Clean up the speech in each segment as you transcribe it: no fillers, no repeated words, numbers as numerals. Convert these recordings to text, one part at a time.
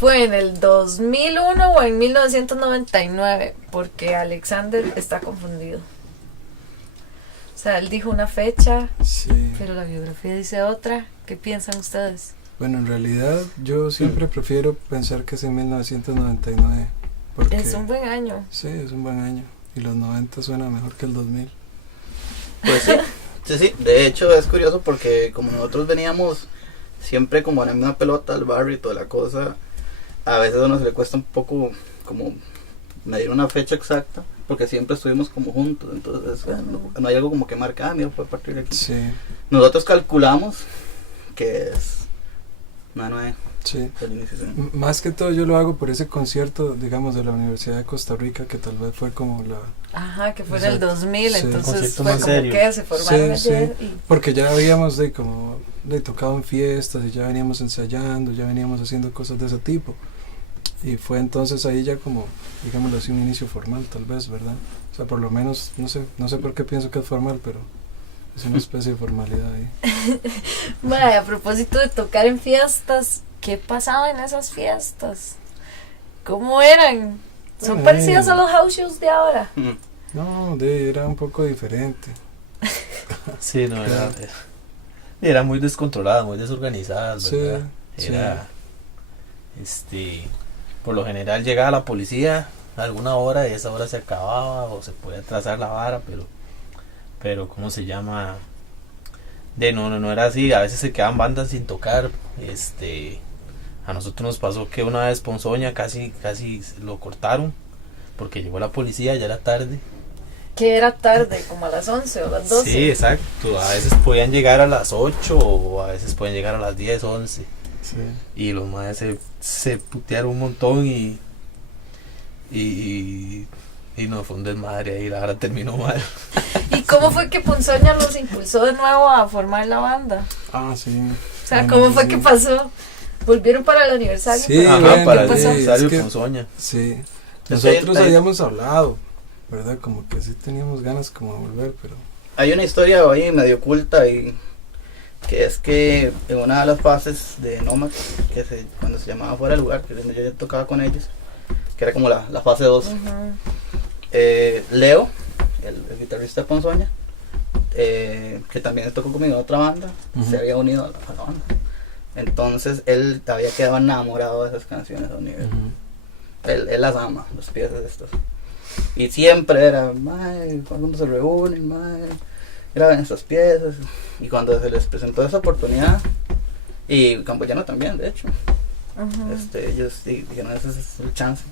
fue en el 2001 o en 1999, porque Alexander está confundido. O sea, él dijo una fecha, Sí. pero la biografía dice otra. ¿Qué piensan ustedes? Bueno, en realidad yo siempre prefiero pensar que es en 1999. Porque, Es un buen año. sí, es un buen año. Y los 90 suena mejor que el 2000. Pues sí, sí. De hecho es curioso porque como nosotros veníamos siempre como en la misma pelota al barrio y toda la cosa, a veces a uno se le cuesta un poco como medir una fecha exacta, porque siempre estuvimos como juntos, entonces no hay algo como que marca, mira, fue a partir de aquí. Sí, Nosotros calculamos que es 99 sí. el inicio. Sí. Más que todo yo lo hago por ese concierto, digamos, de la Universidad de Costa Rica, que tal vez fue como la... Ajá, que fue en el Exacto. 2000, Sí. entonces Concierto fue más como serio. que se formaron Sí, ayer sí. y... Porque ya habíamos tocado en fiestas y ya veníamos ensayando, ya veníamos haciendo cosas de ese tipo. Y fue entonces ahí ya como, digámoslo así, un inicio formal tal vez, ¿verdad? O sea, por lo menos, no sé por qué pienso que es formal, pero es una especie de formalidad ahí. Mae, a propósito de tocar en fiestas, ¿qué pasaba en esas fiestas? ¿Cómo eran? ¿Son Ay. parecidas a los house shows de ahora? No, era un poco diferente. Sí, no, era muy descontrolada, muy desorganizada, Sí, ¿verdad? Era, por lo general llegaba la policía a alguna hora y esa hora se acababa o se podía atrasar la vara, pero ¿cómo se llama? No era así, a veces se quedaban bandas sin tocar, a nosotros nos pasó que una vez Ponzoña casi lo cortaron porque llegó la policía, ya era tarde. Que era tarde, como a las 11 o las 12. Sí, exacto, a veces podían llegar a las 8 o a veces podían llegar a las 10, 11. Sí. Y los maes se putearon un montón y no, fue un desmadre ahí, la hora terminó mal. ¿Y cómo fue que Ponzoña los impulsó de nuevo a formar la banda? Ah, sí. O sea, Bueno, ¿cómo sí, fue sí. que pasó? ¿Volvieron para el aniversario? Sí, Ajá, bueno, para el ¿qué pasó? aniversario es que- de Ponzoña. Sí. Es Nosotros que- habíamos hablado, ¿verdad? Como que sí teníamos ganas como de volver, pero... Hay una historia ahí medio oculta y que es que en una de las fases de Nomad, cuando se llamaba Fuera de Lugar, que es donde yo ya tocaba con ellos, que era como la fase 2, Ujú. Leo, el guitarrista de Ponzoña, que también tocó conmigo en otra banda, Ujú. se había unido a la banda. Entonces él había quedado enamorado de esas canciones a un nivel. Él las ama, los piezas de estos. Y siempre era, mae, cuando se reúnen, mae, graben estas piezas. Y cuando se les presentó esa oportunidad, y Camboyano también, de hecho, Ujú. ellos dijeron, ese es el chance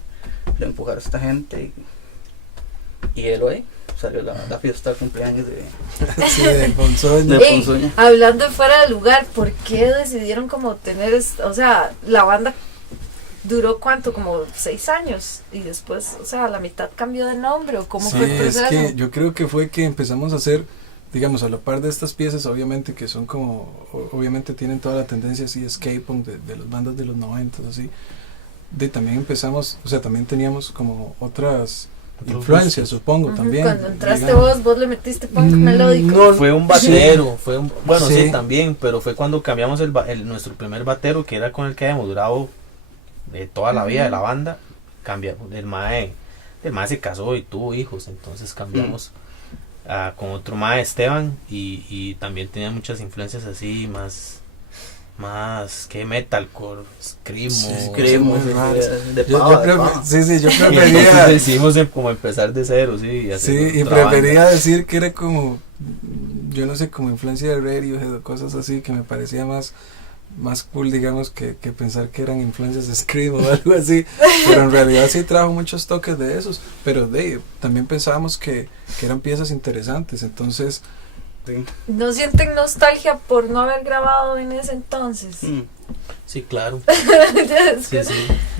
de empujar a esta gente. Y él hoy salió la fiesta del cumpleaños de Sí, de Ponzoña. De Ey, Ponzoña. hablando de fuera de lugar, ¿por qué decidieron como tener, o sea, la banda duró cuánto, como 6 años y después, o sea, a la mitad cambió de nombre o cómo Sí, fue el es proceso? que yo creo que fue que empezamos a hacer, digamos, a la par de estas piezas, obviamente que son como, obviamente tienen toda la tendencia así, skate punk de las bandas de los 90, así. También empezamos, o sea, también teníamos como otras influencias, supongo, Ujú, También. Cuando entraste digamos. vos le metiste punk Mm, melódico. no, Fue un batero, bueno, sí. Sí. También, pero fue cuando cambiamos nuestro primer batero, que era con el que habíamos durado toda la vida de la banda. El mae se casó y tuvo hijos, entonces cambiamos con otro mae, Esteban, y también tenía muchas influencias así, más que metalcore, screamo. Sí, Screamo, muy raras. de Yo pava, de prefer- pava. sí, yo Y entonces prefería, decidimos como empezar de cero, sí. Y hacer sí, y otra banda. prefería decir que era como, yo no sé, como influencia de Radiohead o cosas así, que me parecía más cool, digamos, que pensar que eran influencias de Scream o algo así, pero en realidad sí trajo muchos toques de esos, pero también pensábamos que eran piezas interesantes, entonces Sí. ¿No sienten nostalgia por no haber grabado en ese entonces? Sí, claro. Es Sí, que- sí.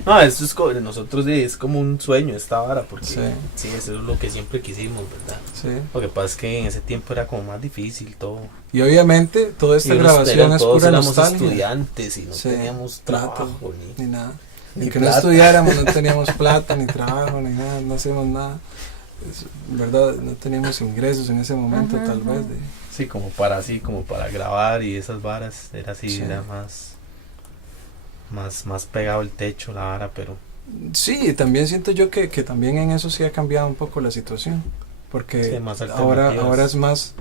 No, esto es nosotros es como un sueño esta vara, porque Sí. sí, eso es lo que siempre quisimos, ¿verdad? sí, Lo que pasa es que en ese tiempo era como más difícil todo. y obviamente toda esta Y grabación es todos pura éramos nostalgia, estudiantes y no Sí, teníamos plata, trabajo ni nada, ni ni que no plata. estudiáramos, no teníamos plata, ni trabajo, ni nada, no hacíamos nada, verdad, no teníamos ingresos en ese momento, Ujú, tal ujú. vez, Sí, como para grabar y esas varas, era así, Sí. era más. más pegado el techo, la vara, pero Sí, también siento yo que también en eso sí ha cambiado un poco la situación, porque sí, más ahora alternativas. es más,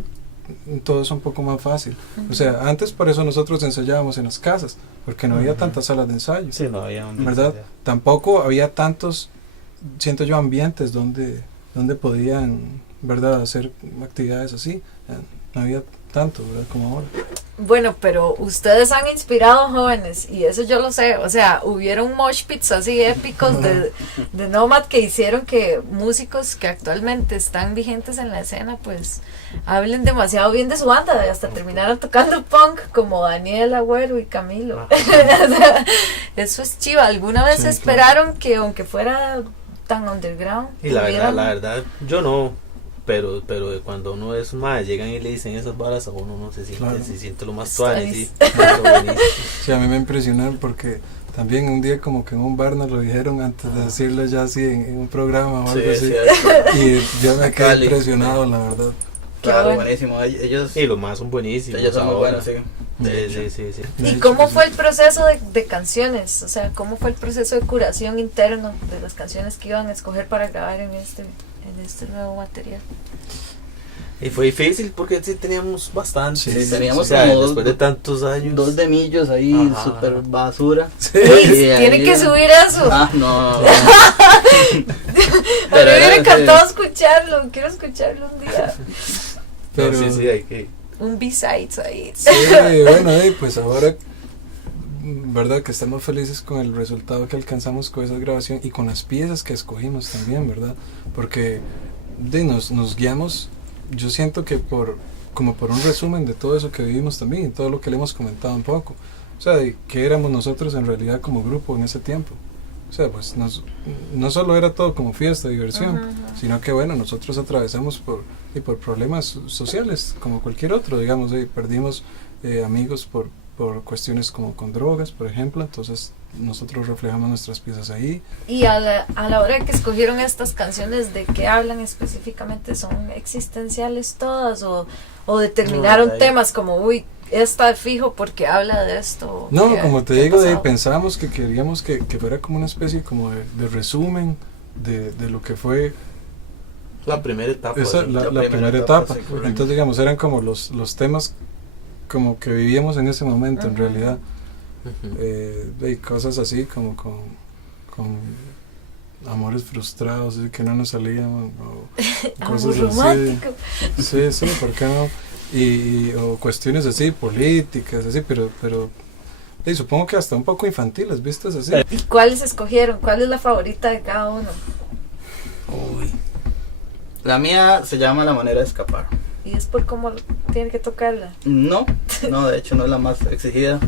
todo es un poco más fácil. O sea, antes por eso nosotros ensayábamos en las casas, porque no había Ujú. tantas salas de ensayo. Sí, no había un ¿Verdad? Tampoco había tantos, siento yo, ambientes donde podían, ¿verdad?, hacer actividades así. No había tanto, ¿verdad?, como ahora. Bueno, pero ustedes han inspirado jóvenes y eso yo lo sé, o sea, hubieron mosh pits así épicos de Nomad que hicieron que músicos que actualmente están vigentes en la escena pues hablen demasiado bien de su banda y hasta terminaron tocando punk como Daniel Agüero y Camilo. Eso es chiva. ¿Alguna vez Sí, esperaron que aunque fuera tan underground Y la tuvieran- verdad, yo no. Pero cuando uno es más, llegan y le dicen esas balas a uno se siente, Claro. se siente lo más Está suave, sí. Lo buenísimo. Sí, a mí me impresionaron porque también un día como que en un bar nos lo dijeron antes de decirlo ya así en un programa o Sí, algo es así. cierto. Y yo me quedé Cali. impresionado, la verdad. Claro, bueno. buenísimo. Ellos, Y los más son buenísimos. ellos son muy ahora. buenos, sí. Sí. De ¿Y hecho cómo que fue sí. el proceso de canciones? O sea, ¿cómo fue el proceso de curación interno de las canciones que iban a escoger para grabar en este nuevo material? Y fue difícil porque sí teníamos bastante. Sí, Sí, teníamos O sea, como después de tantos años. 2 demillos ahí, Ajá. super basura. Sí. Tienen que subir eso. Ah, no. A mí me hubiera era- encantado escucharlo. Quiero escucharlo un día. Pero, No, sí, hay que. Un B-sides ahí. sí, bueno, pues ahora, verdad que estamos felices con el resultado que alcanzamos con esa grabación y con las piezas que escogimos también, verdad, porque nos guiamos, yo siento que como por un resumen de todo eso que vivimos también y todo lo que le hemos comentado un poco, o sea, de qué éramos nosotros en realidad como grupo en ese tiempo. O sea, pues no solo era todo como fiesta, diversión, Ajá. sino que bueno, nosotros atravesamos por problemas sociales como cualquier otro, digamos, perdimos amigos por cuestiones como con drogas, por ejemplo, entonces nosotros reflejamos nuestras piezas ahí. Y a la hora que escogieron estas canciones, ¿de qué hablan específicamente? ¿Son existenciales todas o determinaron No, ahí. temas como, uy, esta fijo porque habla de esto? No, ¿Qué- como te qué ha digo, pasado? pensábamos que queríamos que fuera como una especie como de resumen de lo que fue La primera etapa. esa, ¿sí? la primera primera etapa, etapa. sí, correcto. Entonces, digamos, eran como los temas como que vivíamos en ese momento, en Ajá. realidad. Ujú. De cosas así como con amores frustrados y que no nos salían o Amor cosas así. romántico. Sí, ¿por qué no? O cuestiones así, políticas, así, pero supongo que hasta un poco infantiles, ¿viste? Así. ¿Y cuáles escogieron? ¿Cuál es la favorita de cada uno? Uy. La mía se llama La manera de escapar. Y es por cómo tiene que tocarla. No, de hecho no es la más exigida,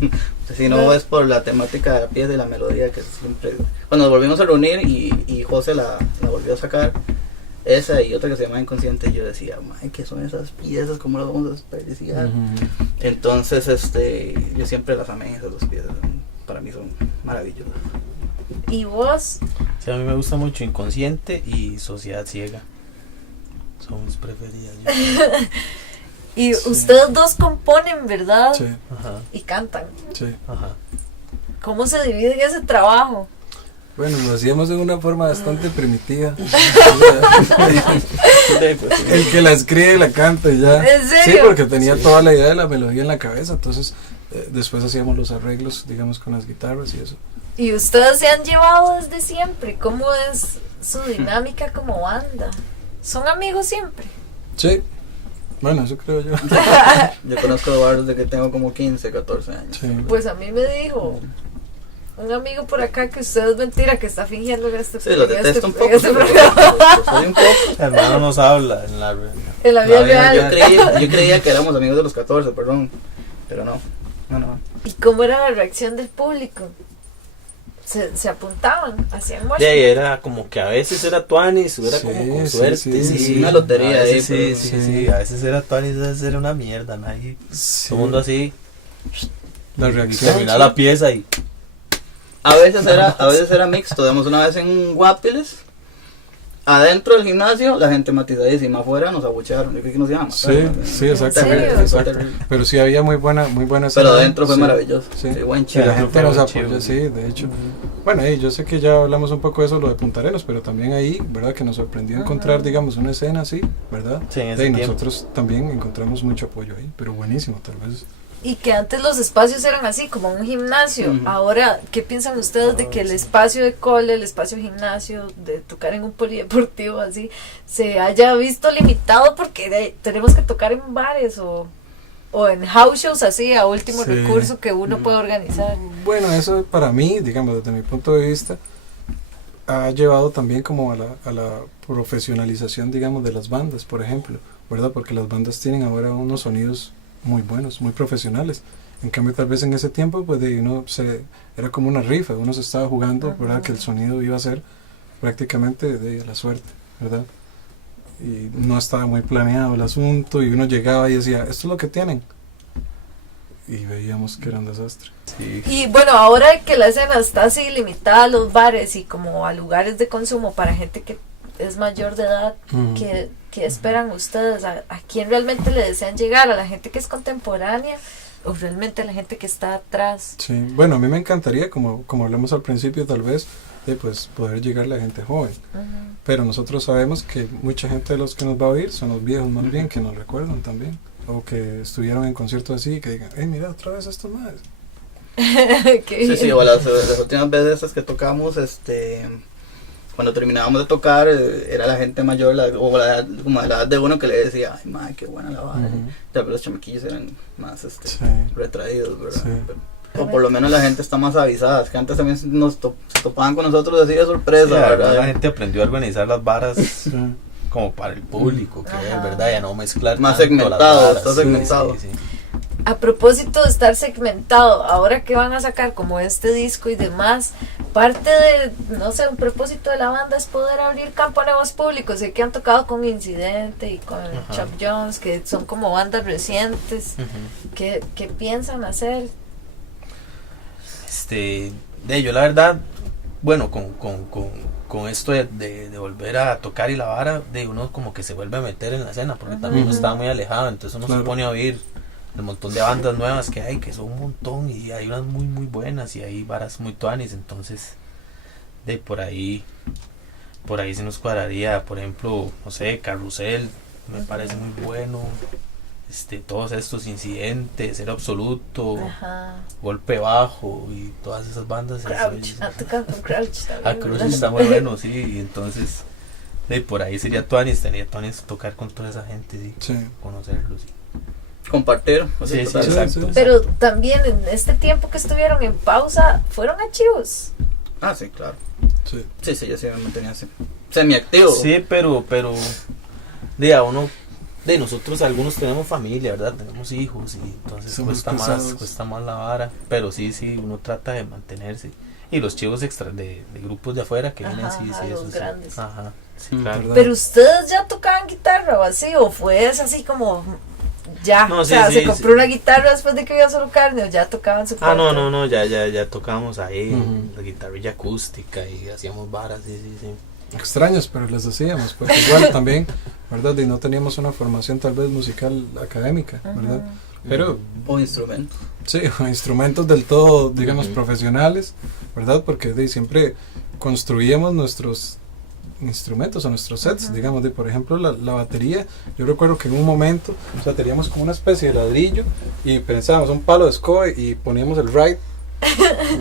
sino No. es por la temática de la pieza y la melodía que siempre... Cuando nos volvimos a reunir y José la volvió a sacar, esa y otra que se llama Inconsciente, yo decía, "Mae, ¿qué son esas piezas? ¿Cómo las vamos a desperdiciar?" Ujú. Entonces, yo siempre las amé, esas dos piezas, para mí son maravillosas. ¿Y vos? Sí, a mí me gusta mucho Inconsciente y Sociedad Ciega. Son mis preferidas. Y Sí. ustedes dos componen, ¿verdad? Sí, Ajá, Y cantan. sí. ajá. ¿Cómo se divide ese trabajo? Bueno, lo hacíamos de una forma bastante primitiva. El que la escribe la canta y ya. ¿En serio? Sí, porque tenía Sí. toda la idea de la melodía en la cabeza, entonces después hacíamos los arreglos, digamos, con las guitarras y eso. ¿Y ustedes se han llevado desde siempre? ¿Cómo es su dinámica como banda? ¿Son amigos siempre? Sí, bueno, eso creo yo. Yo conozco a Eduardo desde que tengo como 15, 14 años. Sí. Pues a mí me dijo un amigo por acá que usted es mentira, que está fingiendo en este, Sí, lo en detesto un en poco. este pero programa. soy un poco. Hermano nos habla en la En la vida No, real. yo creía que éramos amigos de los 14, perdón. Pero no. ¿Y cómo era la reacción del público? Se apuntaban, hacían De muestras. ahí era como que a veces era tuanis, era Sí, como con sí, suerte. sí, sí, una lotería a veces ahí, sí, pero- sí, a veces era tuanis, a veces era una mierda, nadie. Sí. Todo el mundo así. La Y reacción. terminaba sí. la pieza y. A veces era mixto, digamos, una vez en Guapiles adentro del gimnasio la gente matizadísima, afuera nos abuchearon, yo creo que nos iban a matar. Sí, exacto, serio? exacto. Pero sí había muy buena Pero escena, adentro fue sí, maravilloso, sí. sí, buen Y chido. la gente fue nos muy apoyó, chido. sí, de hecho. Bueno, yo sé que ya hablamos un poco de eso, lo de Punta Arenas, pero también ahí, ¿verdad? Que nos sorprendió encontrar, digamos, una escena así, ¿verdad? Sí, en ese Y tiempo. nosotros también encontramos mucho apoyo ahí, pero buenísimo, tal vez. Y que antes los espacios eran así, como un gimnasio. Ujú. Ahora, ¿qué piensan ustedes de que el espacio de cole, el espacio gimnasio, de tocar en un polideportivo así, se haya visto limitado porque tenemos que tocar en bares o en house shows así, a último Sí. recurso que uno puede organizar? Bueno, eso para mí, digamos, desde mi punto de vista, ha llevado también como a la profesionalización, digamos, de las bandas, por ejemplo, ¿verdad? Porque las bandas tienen ahora unos sonidos muy buenos, muy profesionales. En cambio, tal vez en ese tiempo, pues era como una rifa, uno se estaba jugando, ¿verdad? Ajá. Que el sonido iba a ser prácticamente de la suerte, ¿verdad? Y no estaba muy planeado el asunto y uno llegaba y decía, esto es lo que tienen. Y veíamos que era un desastre. Sí. Y bueno, ahora que la escena está así limitada a los bares y como a lugares de consumo para gente que es mayor de edad, ¿qué esperan ustedes? ¿A quién realmente le desean llegar? ¿A la gente que es contemporánea o realmente a la gente que está atrás? Sí, bueno, a mí me encantaría, como hablamos al principio, tal vez, de pues poder llegarle a gente joven. Ujú. Pero nosotros sabemos que mucha gente de los que nos va a oír son los viejos más bien, que nos recuerdan también. O que estuvieron en conciertos así y que digan, mira, otra vez estos más. Qué Sí, bien. o las últimas veces esas que tocamos, cuando terminábamos de tocar, era la gente mayor, como de la edad de uno que le decía, ay, madre, qué buena la banda. Ujú. Tal vez los chamaquillos eran más Sí. retraídos, ¿verdad? Sí. O por lo menos la gente está más avisada, es que antes también se topaban con nosotros así de sorpresa, Sí, la verdad, ¿verdad? la gente aprendió a organizar las varas Sí. como para el público, que Ajá. es verdad, ya no mezclar Más tanto las segmentado, varas. está segmentado. Sí, sí. A propósito de estar segmentado, ahora que van a sacar como este disco y demás, parte de, no sé, un propósito de la banda es poder abrir campo a nuevos públicos. Sé que han tocado con Incidente y con Ajá. Chuck Jones, que son como bandas recientes. Ujú. ¿Qué piensan hacer? Yo la verdad, bueno, con esto de volver a tocar y la vara, de uno como que se vuelve a meter en la escena, porque también uno Ujú. está muy alejado, entonces uno Claro. se pone a oír el montón de bandas nuevas que hay, que son un montón, y hay unas muy muy buenas, y hay varas muy tuanis, entonces, por ahí se nos cuadraría, por ejemplo, no sé, Carrusel, me parece muy bueno, todos estos Incidentes, Cero Absoluto, Ajá. Golpe Bajo y todas esas bandas. Crouch, han tocado con Crouch también, Crouch ¿verdad? está muy bueno, sí, y entonces por ahí sería Tuanis tocar con toda esa gente, sí, Sí. conocerlos. Sí. Compartir, Sí, total. sí, exacto. sí. Pero también en este tiempo que estuvieron en pausa, fueron archivos. Ah, sí, claro. Sí. Sí, yo sí me mantenía así, semiactivo. Sí, pero nosotros algunos tenemos familia, ¿verdad? Tenemos hijos y entonces Somos casados. cuesta más la vara, pero sí, uno trata de mantenerse. Y los chivos extra de grupos de afuera que vienen, Ajá, sí, ajá, eso los sí. grandes. Ajá, sí, Mm, claro. ¿verdad? Pero ustedes ya tocaban guitarra o así, o fue así como ya, No, o sí, sea, sí, se compró sí. una guitarra después de que vio Solo Carne, o ya tocaban su parte. No, ya tocábamos ahí, Ujú. la guitarrilla acústica y hacíamos varas, sí. Extraños, pero les decíamos, porque igual también, ¿verdad? Y no teníamos una formación tal vez musical académica, ¿verdad? Pero O instrumento. sí, instrumentos del todo, digamos, Ujú. profesionales, ¿verdad? Porque siempre construíamos nuestros instrumentos o nuestros sets, digamos, por ejemplo la batería. Yo recuerdo que en un momento, o sea, teníamos como una especie de ladrillo y pensábamos un palo de escobe y poníamos el ride,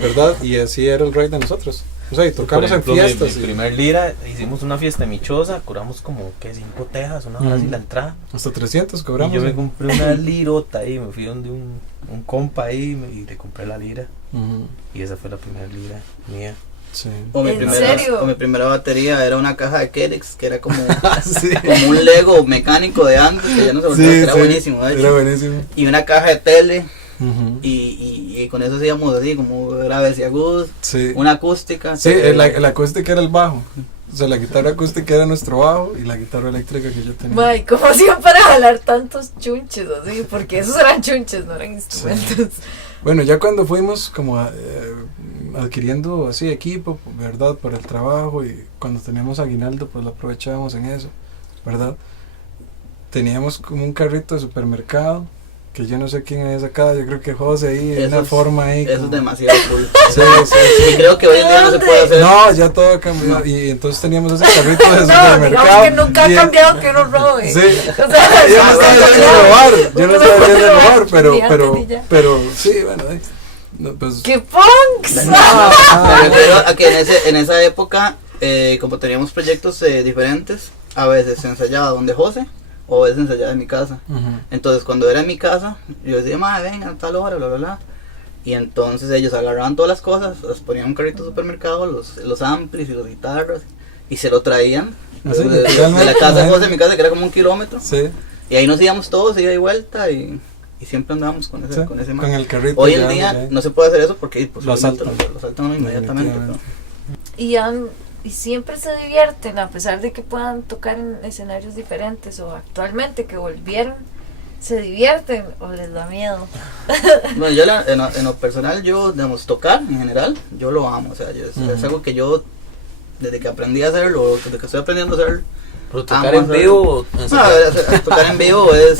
¿verdad? Y así era el ride de nosotros. O sea, y tocamos Por ejemplo, en fiestas. Mi y primer lira, hicimos una fiesta en mi choza, curamos como que 5 tejas, una hora así Ujú. la entrada. hasta 300 Y cobramos. yo me ¿eh? compré una lirota ahí, me fui donde un compa ahí y le compré la lira. Ujú, Y esa fue la primera lira mía. sí. ¿En serio? Mi primera batería era una caja de Kelix, que era como, Sí. como un Lego mecánico de antes, que ya no se volvió, que era buenísimo, de hecho. Era buenísimo. Y una caja de tele, Ujú, y con eso hacíamos así, como graves y agudos, sí. una acústica. Sí, que- la acústica era el bajo. O sea, la guitarra acústica era nuestro bajo y la guitarra eléctrica que yo tenía. May, ¿cómo hacían para jalar tantos chunches así? Porque esos eran chunches, no eran instrumentos. Bueno, ya cuando fuimos como adquiriendo así equipo, ¿verdad? Por el trabajo, y cuando teníamos aguinaldo, pues lo aprovechábamos en eso, ¿verdad? Teníamos como un carrito de supermercado, que yo no sé quién había sacado, yo creo que José ahí, de una forma ahí. Eso como, es demasiado cool. sí, Y creo que hoy en día no se puede hacer. No, ya todo cambió, y entonces teníamos ese carrito de No, supermercado. digamos que nunca ha y- cambiado que uno robe. Sí, O sea, yo no estaba diciendo robar, yo no estaba diciendo robar, Ni antes ni ya. pero sí, bueno, no, pues, ¡Qué punks! Me refiero a que en esa época, como teníamos proyectos diferentes, a veces se ensayaba donde José, o a veces ensayaba en mi casa. ujú. Entonces, cuando era en mi casa, yo decía, madre, venga, a tal hora, bla, bla, bla. Y entonces ellos agarraban todas las cosas, los ponían en un carrito de supermercado, los amplis y las guitarras, y se lo traían Así, de la realmente, casa de ajá. José a mi casa, que era como 1 kilómetro. Sí, Y ahí nos íbamos todos, ida y vuelta, y siempre andábamos con ese, sí, con ese con man. el carrito. Hoy en ya, día ya. no se puede hacer eso porque pues, Lo asaltan. lo asaltan uno inmediatamente. Definitivamente. Y siempre se divierten, a pesar de que puedan tocar en escenarios diferentes, o actualmente que volvieron, se divierten o les da miedo. Bueno, yo en lo personal, yo, digamos, tocar en general, yo lo amo. O sea, es algo que yo, desde que aprendí a hacerlo, desde que estoy aprendiendo a hacerlo, Pero tocar Vamos en a vivo. o no, ensayar. tocar en vivo es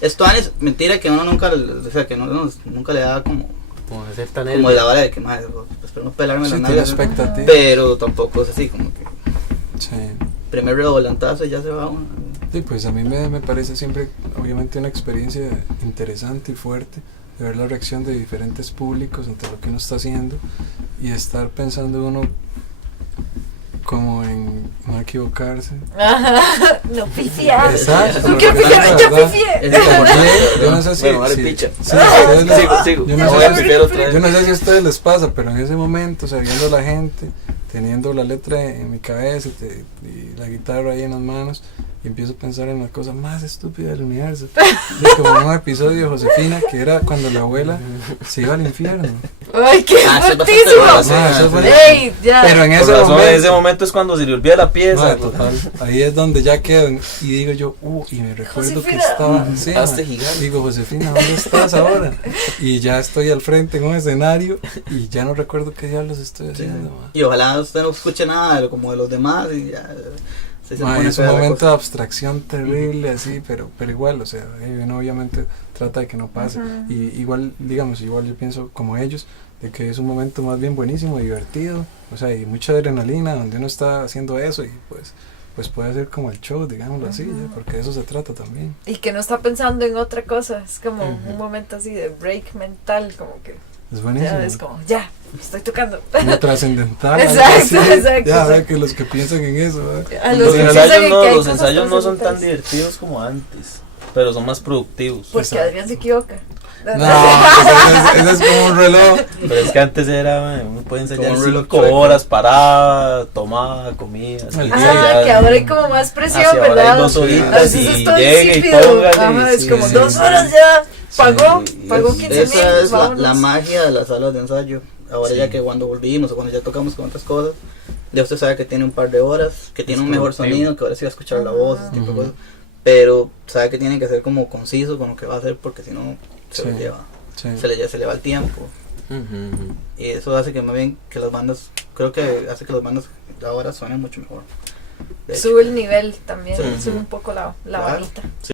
es mentira que uno nunca, o sea, que uno nunca le da como Como hacer tan de la vara de que, madre, espero no pelarme Sí, las tiene nalgas, expectativa. pero tampoco es así, como que Sí. primer revolantazo y ya se va uno. Sí, pues a mí me parece siempre, obviamente, una experiencia interesante y fuerte de ver la reacción de diferentes públicos ante lo que uno está haciendo, y estar pensando uno como en no equivocarse. No pifiar. Exacto. ¿Tú qué porque pifiar? la Yo verdad, pifié. Es como, también, yo no sé si, Bueno, vale, si- picha. sí, a ustedes les- Sigo. yo No no voy a sé- pifiar otra vez. yo no sé si a ustedes les pasa, pero en ese momento, o sea, viendo a la gente, teniendo la letra en mi cabeza y la guitarra ahí en las manos, y empiezo a pensar en la cosa más estúpida del universo. Es como un episodio de Josefina, que era cuando la abuela se iba al infierno. ¡Ay, qué Ah, eso es bastante fuertísimo! bueno, Ah, eso es bueno. ¡Ey, ya! Pero en Por ese razón, momento, ese momento es cuando se le olvida la pieza. no, total, ahí es donde ya quedo y digo yo, y me recuerdo que Josefina. estaba, sí, Hazte ma. gigante. Digo, Josefina, ¿dónde estás ahora? Y ya estoy al frente en un escenario y ya no recuerdo qué diablos estoy haciendo, ma. y ojalá usted no escuche nada de como de los demás y ya se Ma, pone es un fea la momento de cosa. abstracción terrible, así, pero igual, o sea, uno obviamente trata de que no pase. Ujú. Y igual, digamos, igual yo pienso como ellos, de que es un momento más bien buenísimo, divertido, o sea, y mucha adrenalina donde uno está haciendo eso, y pues puede ser como el show, digámoslo así, Ujú. ya, porque de eso se trata también. Y que no está pensando en otra cosa, es como Ujú. un momento así de break mental, como que Es buenísimo. ya es como, ya, estoy tocando. Como trascendental. algo Exacto, así. exacto, Ya, exacto. que los que piensan en eso, ¿verdad? A Los los que piensan ensayos en no, que hay los cosas ensayos no son tan trascendentales. divertidos como antes, pero son más productivos. Porque Exacto. Adrián se equivoca. No, pues ese es como un reloj. Pero es que antes era, man, uno puede ensayar Como un reloj 5 chueco. horas, paraba, tomaba, comía. así, El Ah, día que ahora hay como más presión, Así, ahora ¿verdad? hay 2 A horitas veces y es todo llegue y insípido. póngale. Ajá, es sí, como sí, 2 sí. horas ya, pagó, Sí, pagó es- 15 Esa mil, es la vámonos. magia de las salas de ensayo. Ahora Sí. ya que cuando volvimos o cuando ya tocamos con otras cosas, ya usted sabe que tiene un par de horas, que tiene Es un mejor productivo. sonido, que ahora sí va a escuchar la voz, ese tipo de Ujú. cosas. Pero sabe que tiene que ser como conciso con lo que va a hacer porque si no se Sí. lo lleva, Sí. se le va el tiempo. Ujú. Y eso hace que más bien que las bandas, creo que hace que las bandas ahora suenen mucho mejor. De hecho. Sube el nivel también, Sí. sube un poco la Claro. varita.